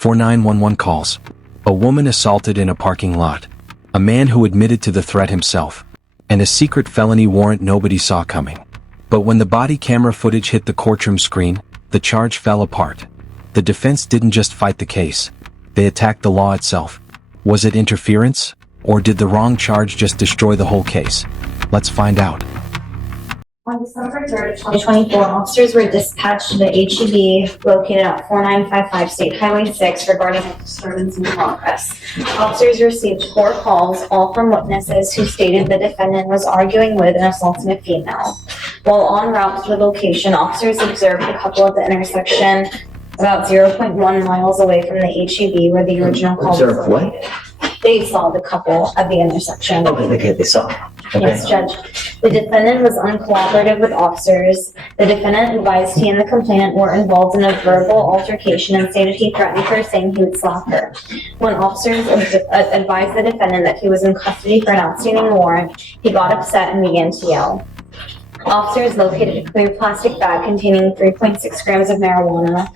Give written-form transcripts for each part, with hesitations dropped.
4 911 calls. A woman assaulted in a parking lot. A man who admitted to the threat himself. And a secret felony warrant nobody saw coming. But when the body camera footage hit the courtroom screen, the charge fell apart. The defense didn't just fight the case. They attacked the law itself. Was it interference? Or did the wrong charge just destroy the whole case? Let's find out. On December 3rd, 2024, officers were dispatched to the HEB located at 4955 State Highway 6 regarding a disturbance in progress. Officers received 4 calls, all from witnesses who stated the defendant was arguing with and assaulting a female. While en route to the location, officers observed a couple at the intersection about 0.1 miles away from the HEB where the original call was Observed what? located. They saw the couple at the intersection. Okay, they saw. Okay. Yes, Judge. The defendant was uncooperative with officers. The defendant advised he and the complainant were involved in a verbal altercation and stated he threatened her, saying he would slap her. When officers advised the defendant that he was in custody for an outstanding warrant, he got upset and began to yell. Officers located a clear plastic bag containing 3.6 grams of marijuana.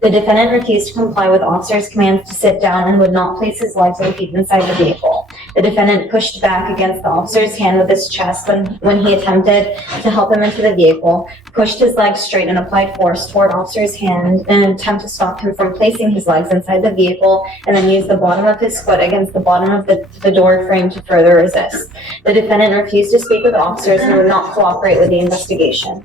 The defendant refused to comply with officers' commands to sit down and would not place his legs or feet inside the vehicle. The defendant pushed back against the officer's hand with his chest when he attempted to help him into the vehicle, pushed his legs straight and applied force toward officer's hand in an attempt to stop him from placing his legs inside the vehicle, and then used the bottom of his foot against the bottom of the door frame to further resist. The defendant refused to speak with officers and would not cooperate with the investigation.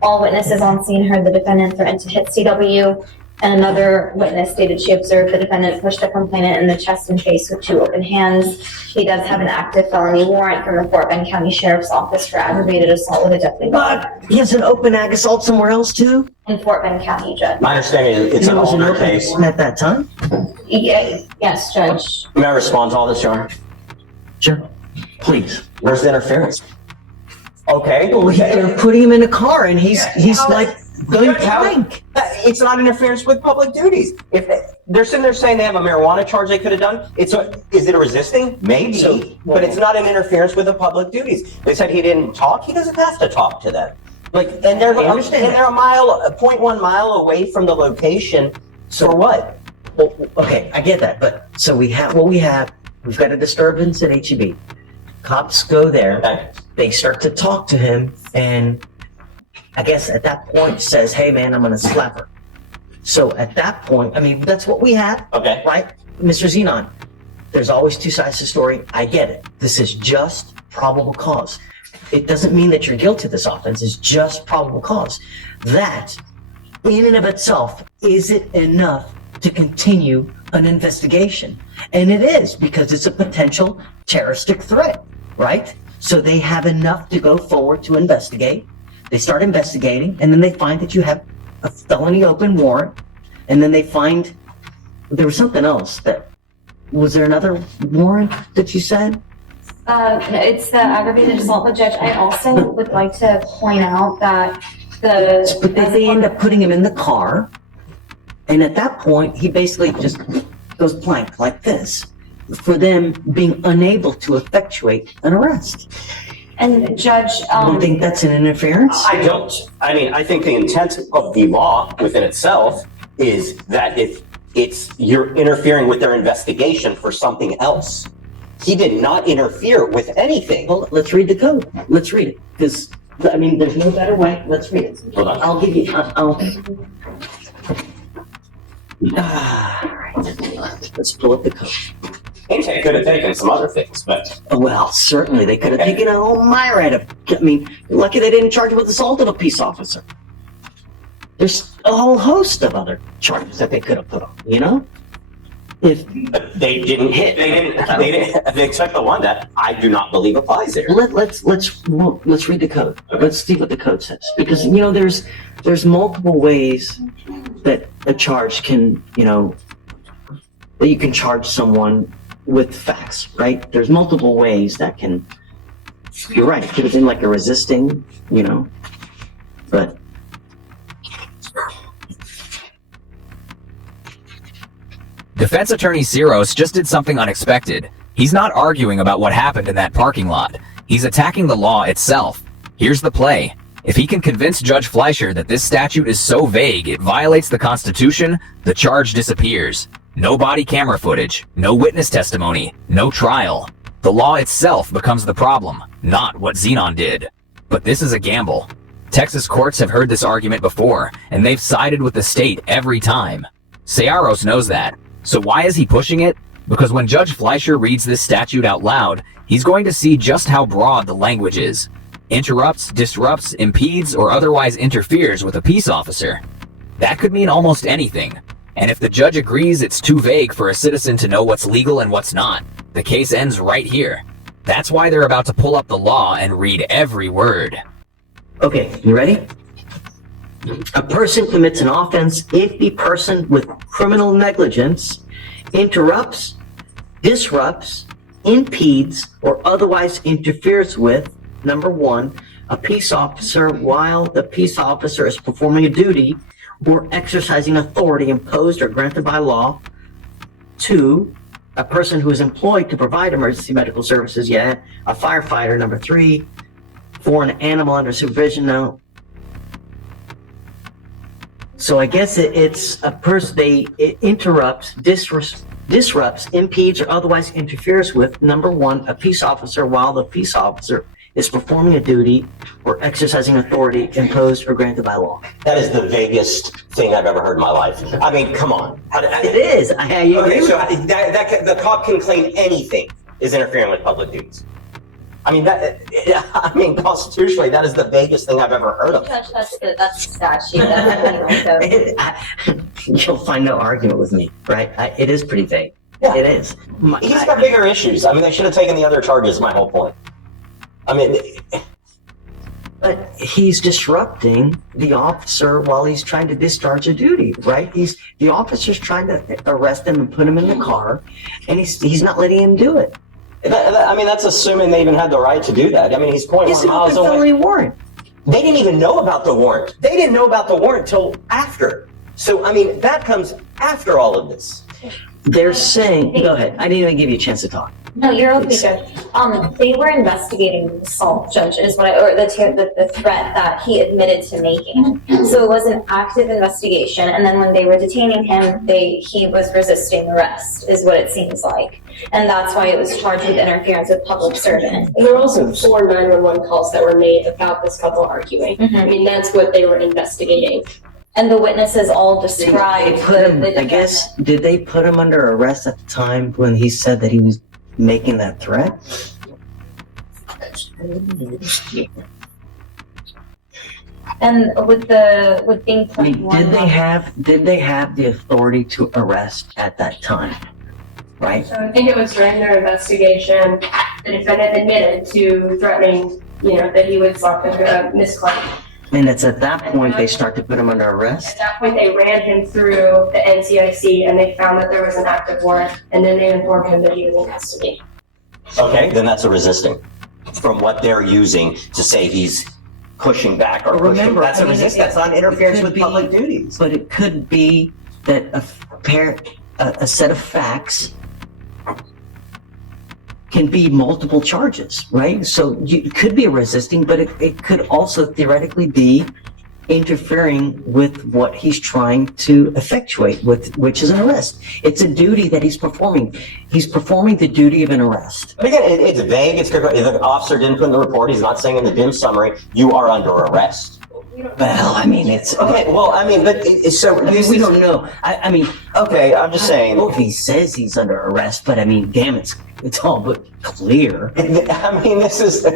All witnesses on scene heard the defendant threaten to hit CW, and another witness stated she observed the defendant push the complainant in the chest and face with 2 open hands. He does have an active felony warrant from the Fort Bend County Sheriff's Office for aggravated assault with a deadly weapon. But he has an open ag assault somewhere else too? In Fort Bend County, Judge. My understanding is it's an older case. At that time? Yes, Judge. May I respond to all this, Your Honor? Sure. Please. Where's the interference? Okay. Well, they're putting him in a car and he's like going blank. It's not interference with public duties. If they're sitting there saying they have a marijuana charge they could have done, is it a resisting? Maybe, but it's not an interference with the public duties. They said he didn't talk. He doesn't have to talk to them. And they're a 0.1 mile away from the location. For what? Well, okay, I get that, but so we've got a disturbance at HEB. Cops go there, they start to talk to him, and I guess at that point says, hey man, I'm gonna slap her. So at that point, I mean, that's what we have. Okay. Right? Mr. Zenon, there's always 2 sides to the story. I get it. This is just probable cause. It doesn't mean that you're guilty of this offense. It's just probable cause. That, in and of itself, is it enough to continue an investigation? And it is, because it's a potential terroristic threat, right? So they have enough to go forward to investigate. They start investigating, and then they find that you have a felony open warrant, and then they find there was something else. Was there another warrant that you said? It's the aggravated assault, but Judge, I also would like to point out that But they end up putting him in the car, and at that point, he basically just goes blank like this, for them being unable to effectuate an arrest. And Judge, I don't think that's an interference. I don't. I mean, I think the intent of the law within itself is that if you're interfering with their investigation for something else. He did not interfere with anything. Well, let's read the code. Let's read it, because I mean, there's no better way. Let's read it. Hold on. I'll give you. All right. Let's pull up the code. They could have taken some other things, but Well, certainly they could have taken a whole myriad of. I mean, lucky they didn't charge him with assault of a peace officer. There's a whole host of other charges that they could have put on. You know, if they didn't hit. They didn't. They expect the one that I do not believe applies there. let's read the code. Okay. Let's see what the code says, because you know there's multiple ways that a charge can, you know, that you can charge someone with facts, right? There's multiple ways that can. You're right. It could have been like a resisting, you know, but. Defense attorney Ciros just did something unexpected. He's not arguing about what happened in that parking lot. He's attacking the law itself. Here's the play. If he can convince Judge Fleischer that this statute is so vague it violates the Constitution, the charge disappears. No body camera footage, no witness testimony, no trial. The law itself becomes the problem, not what Xenon did. But this is a gamble. Texas courts have heard this argument before, and they've sided with the state every time. Searos knows that. So why is he pushing it? Because when Judge Fleischer reads this statute out loud, he's going to see just how broad the language is. Interrupts, disrupts, impedes, or otherwise interferes with a peace officer. That could mean almost anything. And if the judge agrees it's too vague for a citizen to know what's legal and what's not, the case ends right here. That's why they're about to pull up the law and read every word. Okay, you ready? A person commits an offense if the person with criminal negligence interrupts, disrupts, impedes, or otherwise interferes with, number one, a peace officer while the peace officer is performing a duty or exercising authority imposed or granted by law. Two, a person who is employed to provide emergency medical services, a firefighter, number three. For an animal under supervision, no. So I guess it's a person, it interrupts, disrupts, impedes, or otherwise interferes with, number one, a peace officer while the peace officer is performing a duty or exercising authority imposed or granted by law. That is the vaguest thing I've ever heard in my life. I mean, come on. It is. Okay, so the cop can claim anything is interfering with public duties. Constitutionally, that is the vaguest thing I've ever heard of. Judge, that's the statute. That's You'll find no argument with me, right? It is pretty vague. Yeah. It is. He's got bigger issues. They should have taken the other charges, my whole point. But he's disrupting the officer while he's trying to discharge a duty, right? The officer's trying to arrest him and put him in the car, and he's not letting him do it. That's assuming they even had the right to do that. He's pointing It's an miles open away. felony warrant. They didn't even know about the warrant. They didn't know about the warrant till after. So, that comes after all of this. They're saying, go ahead. I didn't even give you a chance to talk. No, you're okay, Judge. They were investigating the assault, Judge, or the threat that he admitted to making. So it was an active investigation, and then when they were detaining him, he was resisting arrest, is what it seems like. And that's why it was charged with interference with public servant. And there were also 4 911 calls that were made about this couple arguing. Mhm. That's what they were investigating. And the witnesses all described Did they put him under arrest at the time when he said that he was making that threat? And with being Did they have the authority to arrest at that time? Right? So I think it was during their investigation, the defendant admitted to threatening, that he would stop the misclaim. And it's at that point they start to put him under At arrest? that point, they ran him through the NCIC and they found that there was an active warrant, and then they informed him that he was in custody. Okay, then that's a resisting. From what they're using to say he's pushing back or pushing. Remember, That's a resist. That's not interference with public duties. But it could be that a set of facts can be multiple charges, right? So it could be a resisting, but it could also theoretically be interfering with what he's trying to effectuate, which is an arrest. It's a duty that he's performing. He's performing the duty of an arrest. But again, it's vague. If the officer didn't put in the report, he's not saying in the dim summary, you are under arrest. Well, it's okay. Well, but so we don't know. Okay, I'm just saying. Well, if he says he's under arrest, but damn, it's all but clear. This is.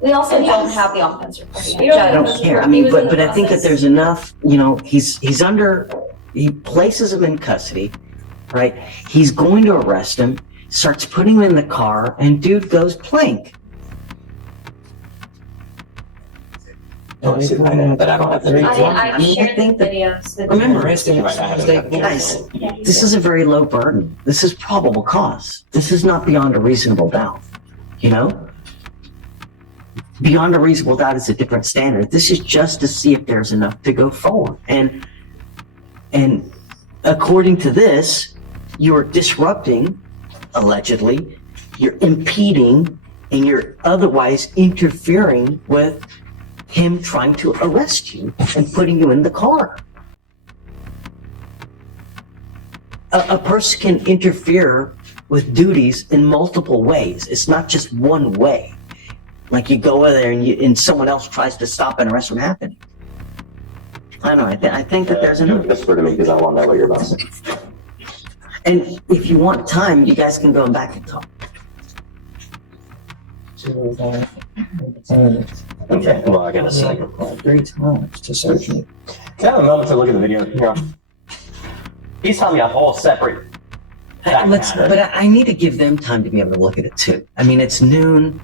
We also don't have the offense report. I don't care. But I think that there's enough. He places him in custody, right? He's going to arrest him, starts putting him in the car, and dude goes plank. But I don't have the I shared the videos. Remember, guys, this is a very low burden. This is probable cause. This is not beyond a reasonable doubt. Beyond a reasonable doubt is a different standard. This is just to see if there's enough to go forward. And according to this, you're disrupting, allegedly, you're impeding, and you're otherwise interfering with him trying to arrest you and putting you in the car. A person can interfere with duties in multiple ways. It's not just one way. Like you go in there and someone else tries to stop an arrest from happening. I don't know. I think that there's enough. Whisper to me because I want to know what you're about to say. And if you want time, you guys can go back and talk. Okay, well, I got a second. 3 times to search me. Can I have a moment to look at the video? Here. He's telling me a whole separate. But I need to give them time to be able to look at it too. I mean, it's noon.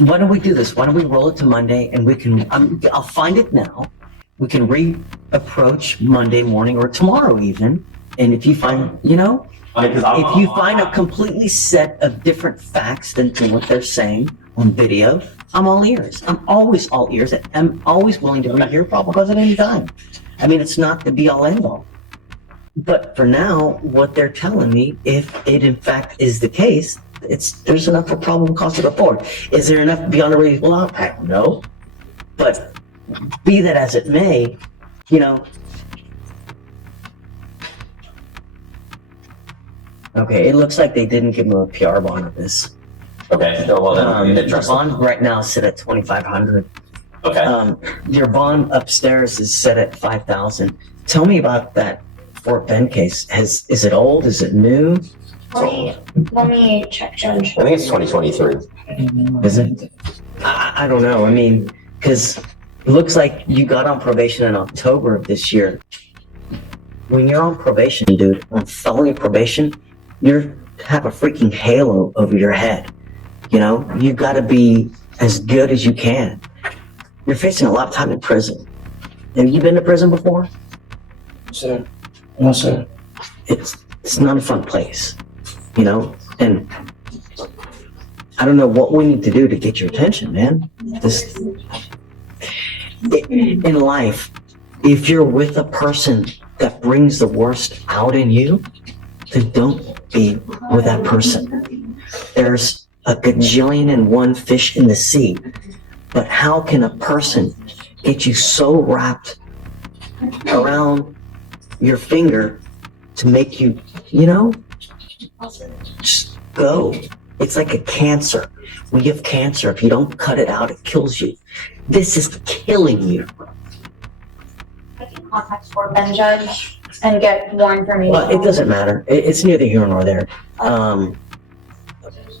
Why don't we do this? Why don't we roll it to Monday and we can, I'll find it now. We can reapproach Monday morning or tomorrow even. And if you find, you know, if you find a completely set of different facts than what they're saying on video, I'm all ears. I'm always all ears. I'm always willing to rehear probable cause at any time. I mean, it's not the be all end all. But for now, what they're telling me, if it in fact is the case, there's enough for probable cause to go forward. Is there enough beyond a reasonable doubt? No. But be that as it may, you know. Okay, it looks like they didn't give him a PR bond on this. Okay, so well then, The bond right now is set at $2,500. Okay. Your bond upstairs is set at $5,000. Tell me about that Fort Bend case. Is it old? Is it new? Let me check, Judge. I think it's 2023. Is it? I don't know. I mean, because it looks like you got on probation in October of this year. When you're on probation, dude, on felony probation, you have a freaking halo over your head. You know, you got to be as good as you can. You're facing a lot of time in prison. Have you been to prison before? Sir. No, sir. It's not a fun place, you know? And I don't know what we need to do to get your attention, man. In life, if you're with a person that brings the worst out in you, then don't be with that person. There's a gajillion and one fish in the sea, but how can a person get you so wrapped around your finger to make you, you know, just go. It's like a cancer. When you have cancer, if you don't cut it out, it kills you. This is killing you. I can contact Fort Bend, Judge, and get more information. Well, it doesn't matter. It's neither here nor there.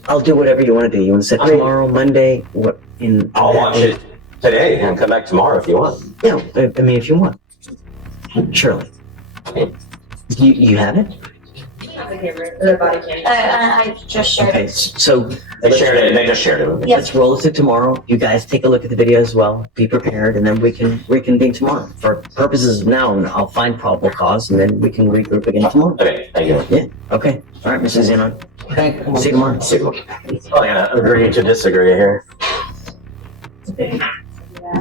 I'll do whatever you want to do. You want to set tomorrow, Monday, what in? I'll watch it today and come back tomorrow if you want. Yeah, I mean, if you want. Surely. You have it? I just shared Okay, it. so They just shared it with me. Yep. let's roll it to tomorrow. You guys take a look at the video as well. Be prepared, and then we can reconvene tomorrow. For purposes of now, I'll find probable cause, and then we can regroup again tomorrow. Okay, thank you. Yeah, okay. All right, Mrs. Zenon. Thank you. See you tomorrow. See you. Probably gonna agree to disagree here.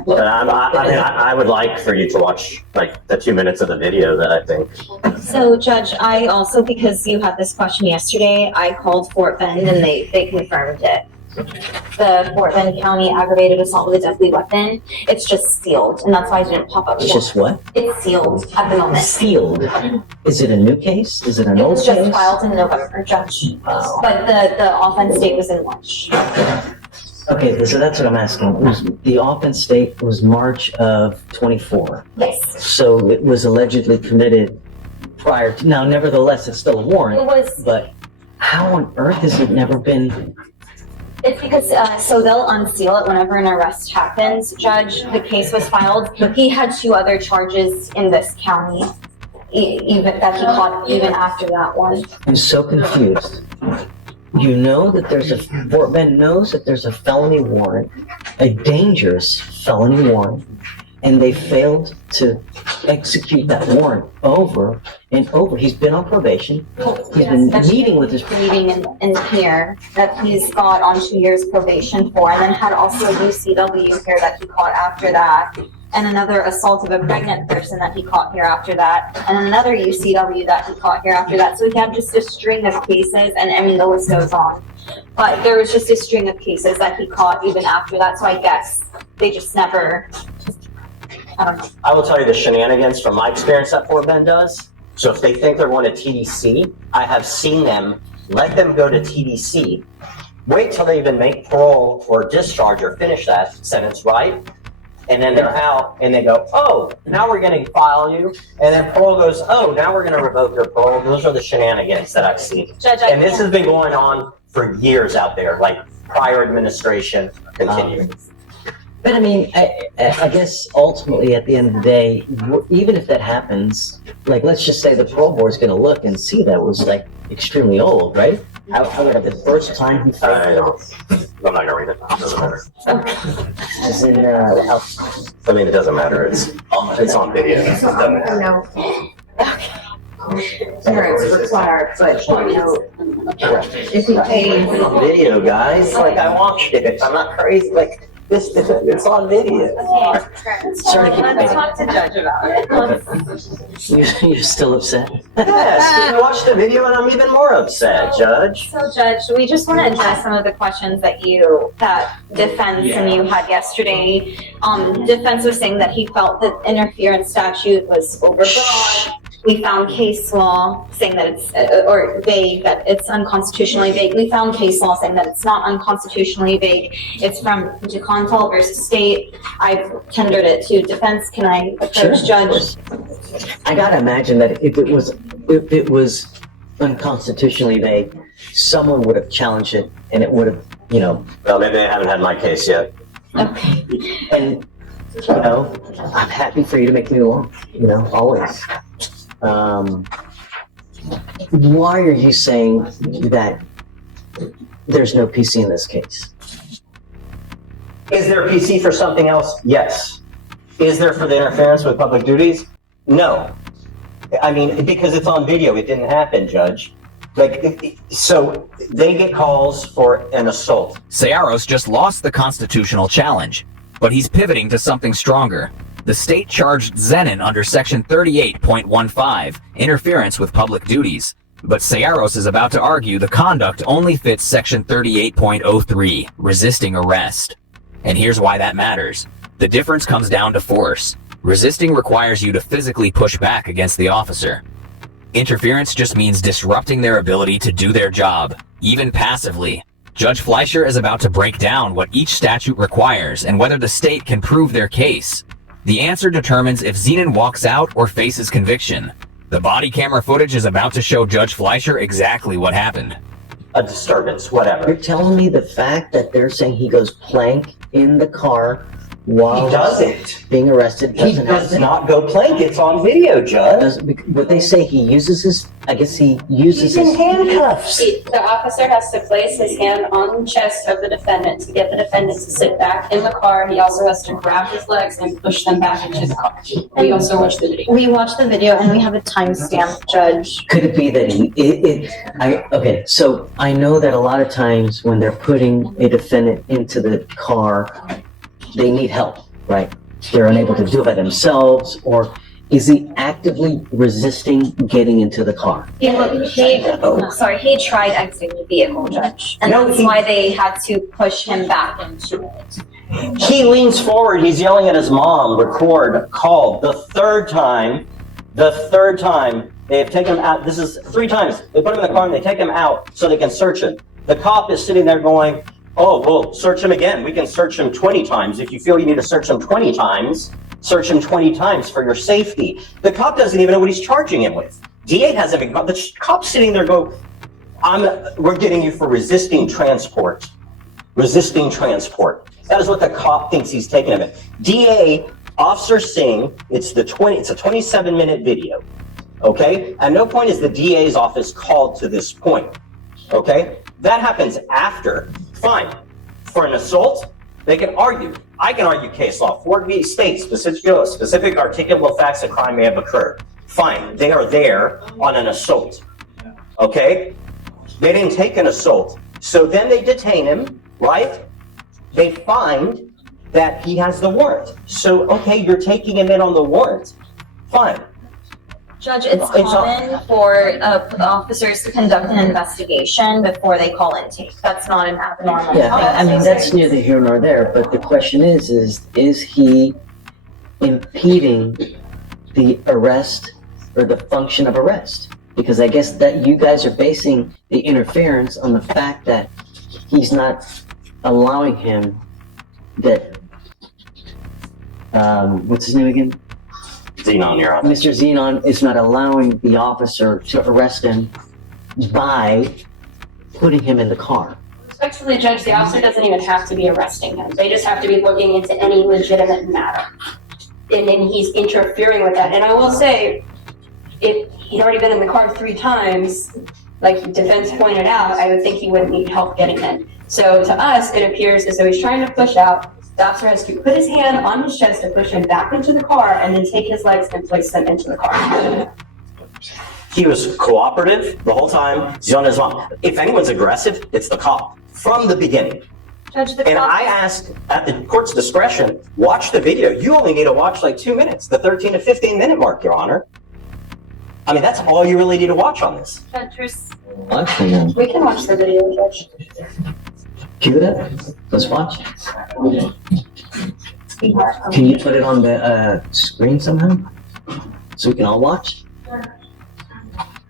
But I would like for you to watch like the 2 minutes of the video that I think. So, Judge, I also, because you had this question yesterday, I called Fort Bend and they confirmed it. The Fort Bend County aggravated assault with a deadly weapon, it's just sealed, and that's why it didn't pop up. It's just what? It's sealed at the moment. Sealed. Is it a new case? Is it an It old was case? just filed in November, Judge, Wow. but the offense date was in March. Okay, so that's what I'm asking. The offense date was March of 24. Yes. So it was allegedly committed prior to, now nevertheless, it's still a It warrant, was, but how on earth has it never been? it's because, so they'll unseal it whenever an arrest happens, Judge. The case was filed. He had 2 other charges in this county, even that he caught even after that one. I'm so confused. You know that Fort Bend knows that there's a felony warrant, a dangerous felony warrant, and they failed to execute that warrant over and over. He's been on probation. He's been meeting with his Meeting in here that he's got on 2 years probation for, and then had also a UCW here that he caught after that, and another assault of a pregnant person that he caught here after that, and another UCW that he caught here after that. So he had just a string of cases, and I mean, the list goes on. But there was just a string of cases that he caught even after that, so I guess they just never, I don't know. I will tell you the shenanigans from my experience that Fort Bend does. So if they think they're going to TDC, I have seen them let them go to TDC, wait till they even make parole or discharge or finish that sentence, right? And then they're out and they go, oh, now we're going to file you. And then parole goes, oh, now we're going to revoke your parole. Those are the shenanigans that I've seen. Judge, And this has been going on for years out there, like prior administration continuing. But I mean, I guess ultimately at the end of the day, even if that happens, like let's just say the parole board's going to look and see that was like extremely old, right? However, the first time he I know. I'm not gonna read it. It doesn't matter. as in, I mean, it doesn't matter. It's on video. It doesn't matter. No. Parents required, but you know, if he pays. It's on video, guys. Like I watched it. I'm not crazy. Like this, it's on video. Sorry to keep Let's talk to Judge about it. you're still upset. Yes, you watched the video, and I'm even more upset, Judge. So Judge, we just want to address some of the questions that defense and you had yesterday. Defense was saying that he felt that interference statute was overbroad. We found case law saying that it's, or vague, that it's unconstitutionally vague. We found case law saying that it's not unconstitutionally vague. It's from DeContal versus State. I've tendered it to defense. Can I approach Sure, Judge? I gotta imagine that if it was unconstitutionally vague, someone would have challenged it, and it would have, you know. Well, maybe I haven't had my case yet. Okay. And you know, I'm happy for you to make me along. You know, always. Why are you saying that there's no PC in this case? Is there a PC for something else? Yes. Is there for the interference with public duties? No. I mean, because it's on video, it didn't happen, Judge. Like, so they get calls for an assault. Searos just lost the constitutional challenge, but he's pivoting to something stronger. The state charged Zenon under Section 38.15, interference with public duties. But Searos is about to argue the conduct only fits Section 38.03, resisting arrest. And here's why that matters. The difference comes down to force. Resisting requires you to physically push back against the officer. Interference just means disrupting their ability to do their job, even passively. Judge Fleischer is about to break down what each statute requires and whether the state can prove their case. The answer determines if Zenon walks out or faces conviction. The body camera footage is about to show Judge Fleischer exactly what happened. A disturbance, whatever. You're telling me the fact that they're saying he goes plank in the car while He doesn't. being arrested He doesn't does happen? not go plank. It's on video, Judge. But they say he uses his, I guess he uses He's in his, handcuffs. The officer has to place his hand on the chest of the defendant to get the defendant to sit back in the car. He also has to grab his legs and push them back into the car. We also watched the video. We watched the video and we have a timestamp, Judge. could it be that okay, so I know that a lot of times when they're putting a defendant into the car, they need help, right? They're unable to do it by themselves, or is he actively resisting getting into the car? He tried exiting the vehicle, Judge. And No, that's why they had to push him back into it. He leans forward. He's yelling at his mom. Record, call. The third time, they have taken him out. This is 3 times. They put him in the car and they take him out so they can search him. The cop is sitting there going, oh, we'll search him again. We can search him 20 times. If you feel you need to search him 20 times, search him 20 times for your safety. The cop doesn't even know what he's charging him with. DA hasn't been caught. The cop's sitting there go, we're getting you for resisting transport. Resisting transport. That is what the cop thinks he's taking of it. DA, Officer Singh, it's a 27-minute video. Okay? At no point is the DA's office called to this point. Okay? That happens after. Fine. For an assault, they can argue. I can argue case law. 4B states specific articulable facts of crime may have occurred. Fine. They are there on an assault. Okay? They didn't take an assault. So then they detain him, right? They find that he has the warrant. So, okay, you're taking him in on the warrant. Fine. Judge, it's common for officers to conduct an investigation before they call intake. That's not an abnormal. Yeah, I mean, that's neither here nor there, but the question is he impeding the arrest or the function of arrest. Because I guess that you guys are basing the interference on the fact that he's not allowing him that, what's his name again? Xenon, Your Honor. Mr. Xenon is not allowing the officer to arrest him by putting him in the car. Respectfully, Judge, the officer doesn't even have to be arresting him. They just have to be looking into any legitimate matter. And then he's interfering with that. And I will say, if he'd already been in the car 3 times, like defense pointed out, I would think he wouldn't need help getting in. So to us, it appears as though he's trying to push out. The officer has to put his hand on his chest to push him back into the car and then take his legs and place them into the car. He was cooperative the whole time. He's on his mom. If anyone's aggressive, it's the cop from the beginning. Judge, the And cop- I asked at the court's discretion, watch the video. You only need to watch like 2 minutes, the 13 to 15 minute mark, Your Honor. I mean, that's all you really need to watch on this. Judge, there's- What? we can watch the video, Judge. Cue it up. Let's watch. Can you put it on the screen somehow? So we can all watch?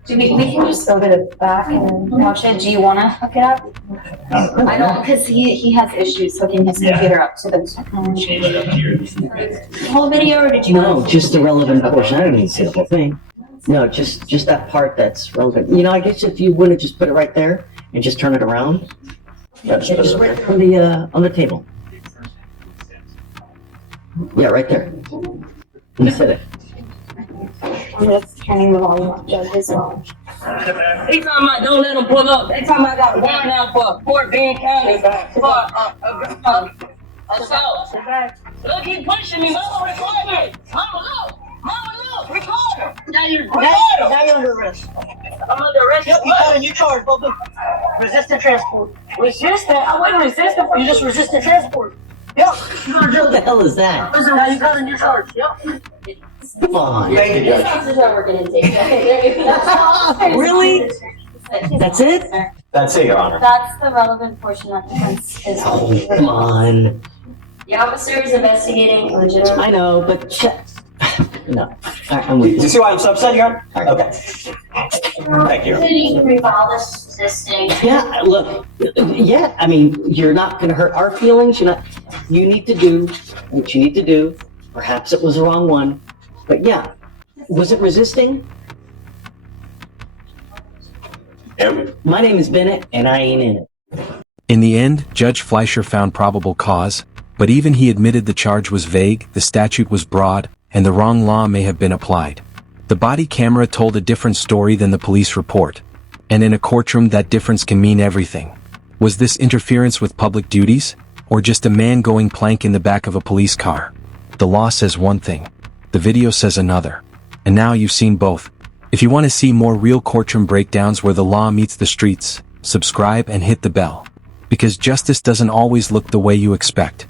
We can just go to the back and watch it. Do you wanna hook it up? I don't, cause he has issues hooking his computer up to the whole video, or did you? No, just the relevant portion. I don't need to see the whole thing. No, just that part that's relevant. You know, I guess if you wouldn't just put it right there and just turn it around. Yeah, just right on the table. Yeah, right there. And sit it. I'm just turning the volume up, Judge, as well. They talking about don't let them pull up. They talking about I got a warrant out for Fort Bend County for assault. Look, he pushing me. Mama, record me. Mama, look. Mama, look. Record him. Now you're under arrest. I'm under arrest. Yep, you got a new charge, Bubba. Resistant transport. Resistant? I wasn't resistant. You just resistant transport. Yep. What the hell is that? Listen, now you got a new charge. Yep. Come on. Thank you, This Judge. officer's not working in safety. Really? That's it? That's it, Your Honor. That's the relevant portion of defense is. Oh, come on. The officer is investigating a legitimate. I know, but no. All right, I'm with Do you you. see why I'm so upset, Your Honor? All right. Okay. Thank you. You can refile this resisting. Yeah, look, yeah, I mean, you're not gonna hurt our feelings, you need to do what you need to do. Perhaps it was the wrong one, but yeah, was it resisting? Yep. My name is Bennett, and I ain't in it. In the end, Judge Fleischer found probable cause, but even he admitted the charge was vague, the statute was broad, and the wrong law may have been applied. The body camera told a different story than the police report. And in a courtroom, that difference can mean everything. Was this interference with public duties, or just a man going plank in the back of a police car? The law says one thing. The video says another. And now you've seen both. If you want to see more real courtroom breakdowns where the law meets the streets, subscribe and hit the bell. Because justice doesn't always look the way you expect.